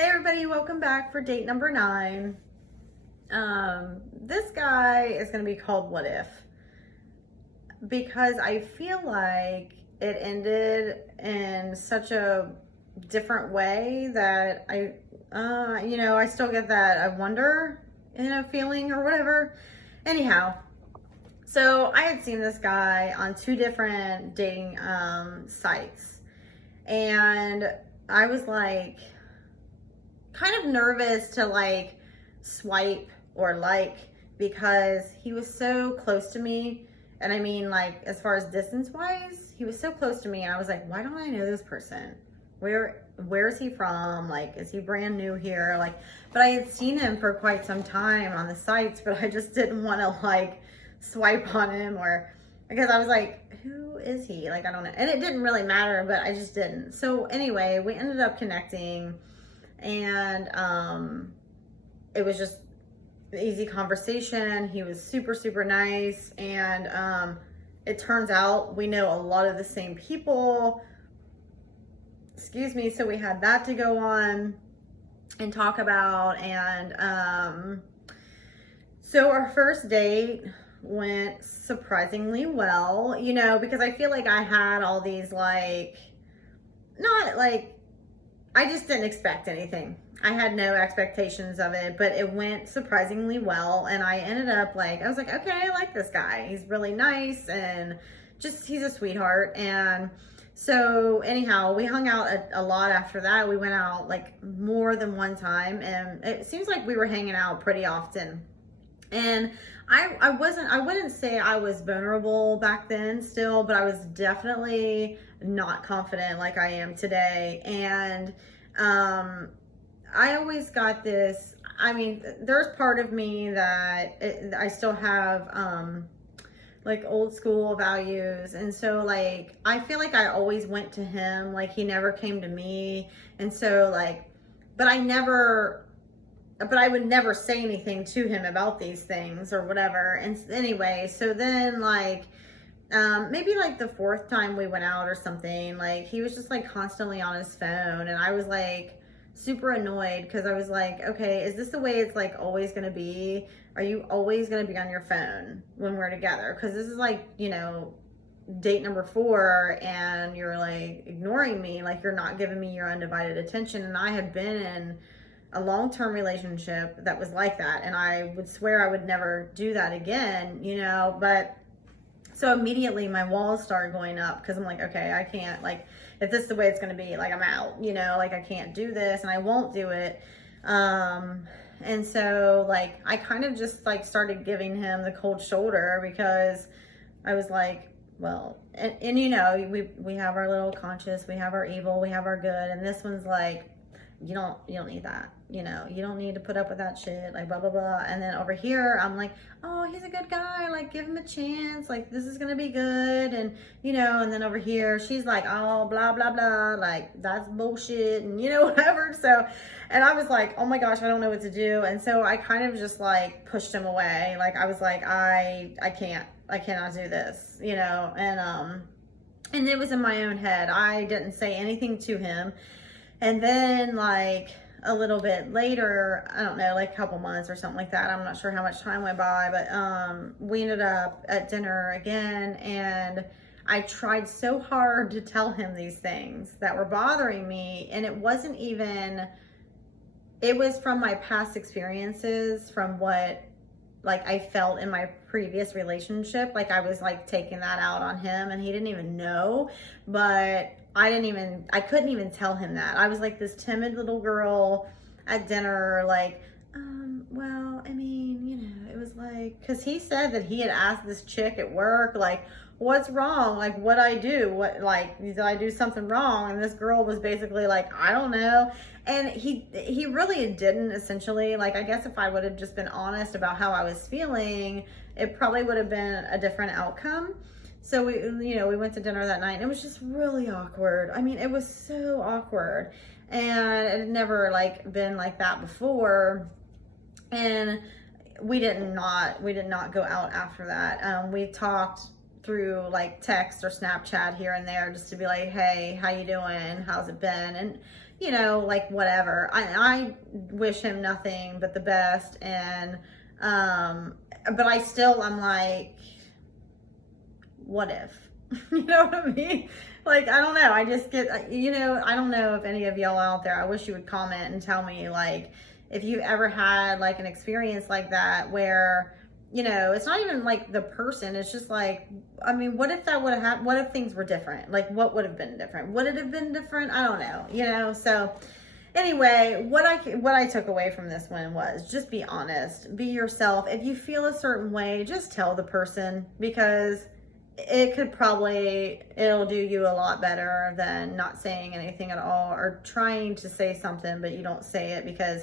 Hey everybody, welcome back for date number 9. This guy is going to be called What If, because I feel like it ended in such a different way that I still get that I wonder, feeling or whatever. Anyhow, so I had seen this guy on 2 different dating sites, and I was like, kind of nervous to like swipe or like, because he was so close to me. And I mean, like, as far as distance wise, he was so close to me, and I was like, why don't I know this person? Where is he from? Like, is he brand new here? Like, but I had seen him for quite some time on the sites, but I just didn't want to like swipe on him, or because I was like, who is he? Like, I don't know. And it didn't really matter, but I just didn't. So anyway, we ended up connecting, and it was just easy conversation. He was super, super nice, and it turns out we know a lot of the same people. Excuse me. So we had that to go on and talk about, and so our first date went surprisingly well, because I feel like I had all these, like, not like, I just didn't expect anything. I had no expectations of it, but it went surprisingly well. And I ended up I was like, okay, I like this guy. He's really nice, and just, he's a sweetheart. And so anyhow, we hung out a lot after that. We went out like more than one time, and it seems like we were hanging out pretty often. And I wouldn't say I was vulnerable back then still, but I was definitely not confident like I am today. And I always got this, I mean, there's part of me that I still have like old school values. And so like, I feel like I always went to him, like he never came to me. And so like, but I would never say anything to him about these things or whatever. And anyway, so then like, maybe like the 4th time we went out or something, like he was just like constantly on his phone, and I was like super annoyed, because I was like, okay, is this the way it's like always gonna be? Are you always gonna be on your phone when we're together? Because this is like, date number 4, and you're like ignoring me, like you're not giving me your undivided attention. And I had been in a long-term relationship that was like that, and I would swear I would never do that again, but so immediately my walls started going up, because I'm like, okay, I can't, like, if this is the way it's going to be, like, I'm out, like I can't do this, and I won't do it. And so like I kind of just like started giving him the cold shoulder, because I was like, well, and we have our little conscious, we have our evil, we have our good, and this one's like, you don't need that, you don't need to put up with that shit, like blah blah blah. And then over here I'm like, oh, he's a good guy, like give him a chance, like this is gonna be good. And and then over here she's like, oh, blah blah blah, like that's bullshit, and whatever. So, and I was like, oh my gosh, I don't know what to do. And so I kind of just like pushed him away. Like I was like, I cannot do this, and it was in my own head. I didn't say anything to him. And then like a little bit later, I don't know, like a couple months or something like that, I'm not sure how much time went by, but we ended up at dinner again, and I tried so hard to tell him these things that were bothering me. And it wasn't even, it was from my past experiences, from what like I felt in my previous relationship. Like I was like taking that out on him, and he didn't even know. But I couldn't even tell him that. I was like this timid little girl at dinner, like, well, I mean, it was like, because he said that he had asked this chick at work, like, what's wrong? Like, what'd I do? What, like, did I do something wrong? And this girl was basically like, I don't know. And he really didn't, essentially. Like, I guess if I would have just been honest about how I was feeling, it probably would have been a different outcome. So we went to dinner that night, and it was just really awkward. I mean, it was so awkward, and it had never like been like that before. And we did not go out after that. We talked through like text or Snapchat here and there, just to be like, hey, how you doing? How's it been? And you know, like whatever. I wish him nothing but the best. And, but I'm like, what if? You know what I mean? Like, I don't know. I just get, you know, I don't know if any of y'all out there, I wish you would comment and tell me, like, if you ever had like an experience like that where, you know, it's not even like the person, it's just like, I mean, what if that would have happened? What if things were different? Like, what would have been different? Would it have been different? I don't know, you know? So anyway, what I took away from this one was just be honest, be yourself. If you feel a certain way, just tell the person, because it'll do you a lot better than not saying anything at all, or trying to say something but you don't say it because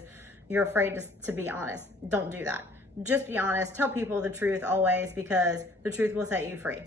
you're afraid to be honest. Don't do that. Just be honest. Tell people the truth always, because the truth will set you free.